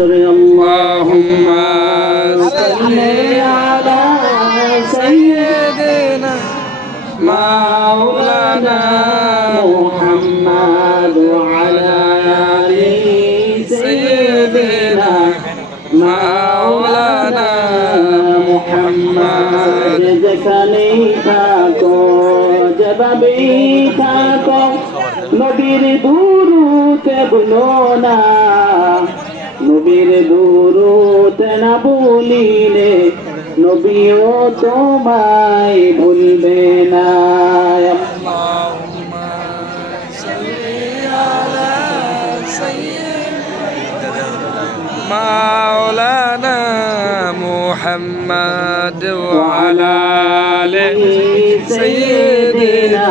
اللهم صل على سيدنا مولانا محمد وعلى آل سيدنا مولانا محمد যেখানে থাকো যেভাবে থাকো নবীর দুরূদ ভুলো না নবীর দুরূদ না ভুলিলে নবীও তোমায় ভুলবে না আল্লাহুম্মা সাল্লি আলা সাইয়্যিদিনা মাওলানা মুহাম্মদ ওয়া আলা আলি সাইয়্যিদিনা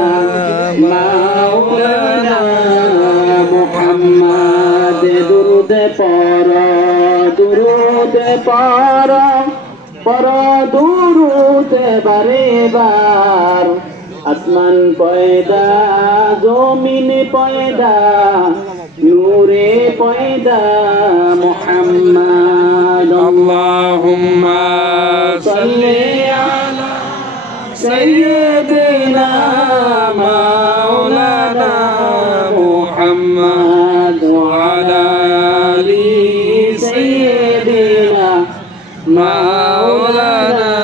মাওলানা মুহাম্মদ দুরূদ পড়ো দুরূদ বারে বার আসমান পয়দা জমিন পয়দা নূরে পয়দা মুহাম্মদ আল্লাহুম্মা সাল্লি আলা সাইয়্যিদিনা মাওলানা মুহাম্মদ ওয়া আলা আলি সাইয়্যিদিনা مولانا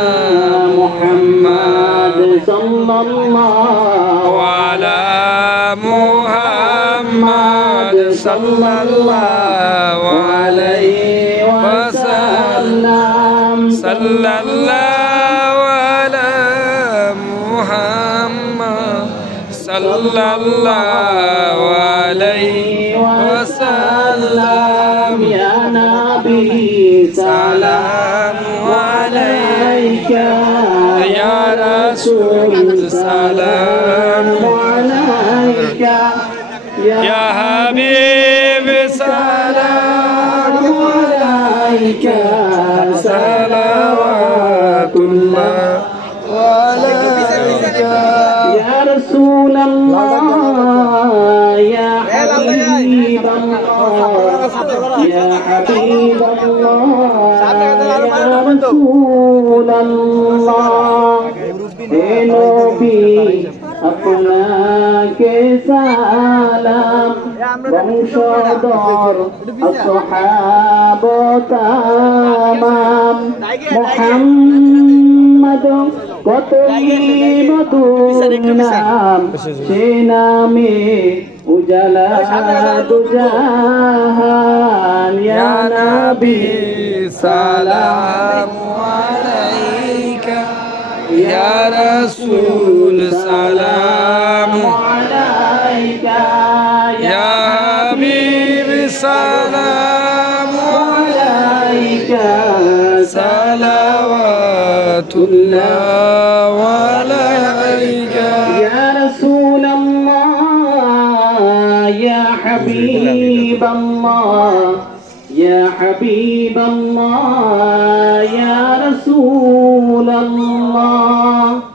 محمد صلى الله على محمد صلى الله عليه وسلم صلى الله على محمد صلى الله عليه وسلم يا نبي سلام عليك يا رسول سلام عليك يا حبيب سلام عليك صلوات الله عليك يا رسول الله يا حبيب الله يا حبيب الله يا رسول الله اے نبی আপনাকে সালাম বংশধর আসহাবতামাম মুহাম্মদ কত মধুর নাম সে নামে উজালা দুজাহান ইয়া নবী সালাম আলাইকা ইয়া রাসূল সালাম আলাইকা ইয়া হাবিব সালাম আলাইকা সালাওয়াতুল্লাহ আলাইকা ইয়া রাসূলাল্লাহ ইয়া হাবিবাল্লাহ يا حبيب الله يا رسول الله